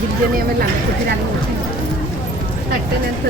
ಹಿರಿಜನೆ ಆಮೇಲೆ ತಟ್ಟೆನೆ ಅಂತ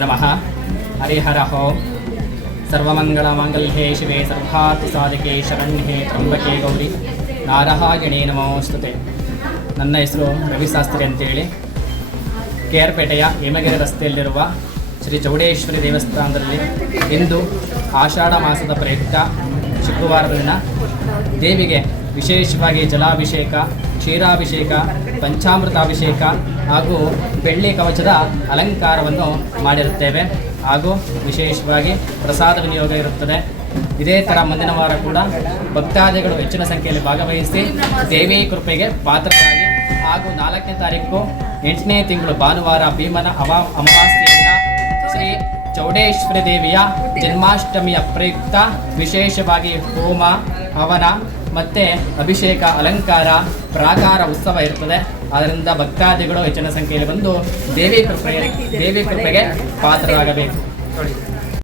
नमः हरिहर ओं सर्वमंगलमांगल्ये शिवे सर्वार्थसाधिके शरण्ये त्र्यंबके गौरी नारायणे नमोस्तुते। ನನ್ನ ಹೆಸರು ರವಿಶಾಸ್ತ್ರಿ ಅಂತೇಳಿ KR ಪೇಟೆಯ ಹೇಮಗಿರಿ ರಸ್ತೆಯಲ್ಲಿರುವ ಶ್ರೀ ಚೌಡೇಶ್ವರಿ ದೇವಸ್ಥಾನದಲ್ಲಿ ಇಂದು ಆಷಾಢ ಮಾಸದ ಪ್ರಯುಕ್ತ ಶುಕ್ರವಾರದ ದಿನ ದೇವಿಗೆ ವಿಶೇಷವಾಗಿ ಜಲಾಭಿಷೇಕ, ಕ್ಷೀರಾಭಿಷೇಕ, ಪಂಚಾಮೃತಾಭಿಷೇಕ ಹಾಗೂ ಬೆಳ್ಳಿ ಕವಚದ ಅಲಂಕಾರವನ್ನು ಮಾಡಿರುತ್ತೇವೆ ಹಾಗೂ ವಿಶೇಷವಾಗಿ ಪ್ರಸಾದ ವಿನಿಯೋಗ ಇರುತ್ತದೆ। ಇದೇ ಥರ ಮುಂದಿನ ವಾರ ಕೂಡ ಭಕ್ತಾದಿಗಳು ಹೆಚ್ಚಿನ ಸಂಖ್ಯೆಯಲ್ಲಿ ಭಾಗವಹಿಸಿ ದೇವಿ ಕೃಪೆಗೆ ಪಾತ್ರರಾಗಿ ಹಾಗೂ 4ನೇ ತಾರೀಕು 8ನೇ ತಿಂಗಳು ಭಾನುವಾರ ಭೀಮನ ಅಮಾವಾಸ್ಯೆಯಿಂದ ಶ್ರೀ ಚೌಡೇಶ್ವರಿ ದೇವಿಯ ಜನ್ಮಾಷ್ಟಮಿಯ ಪ್ರಯುಕ್ತ ವಿಶೇಷವಾಗಿ ಹೋಮ, ಹವನ ಮತ್ತು ಅಭಿಷೇಕ, ಅಲಂಕಾರ, ಪ್ರಾಕಾರ ಉತ್ಸವ ಇರ್ತದೆ। ಆದ್ದರಿಂದ ಭಕ್ತಾದಿಗಳು ಹೆಚ್ಚಿನ ಸಂಖ್ಯೆಯಲ್ಲಿ ಬಂದು ದೇವಿ ಕೃಪೆಗೆ ಪಾತ್ರರಾಗಬೇಕು।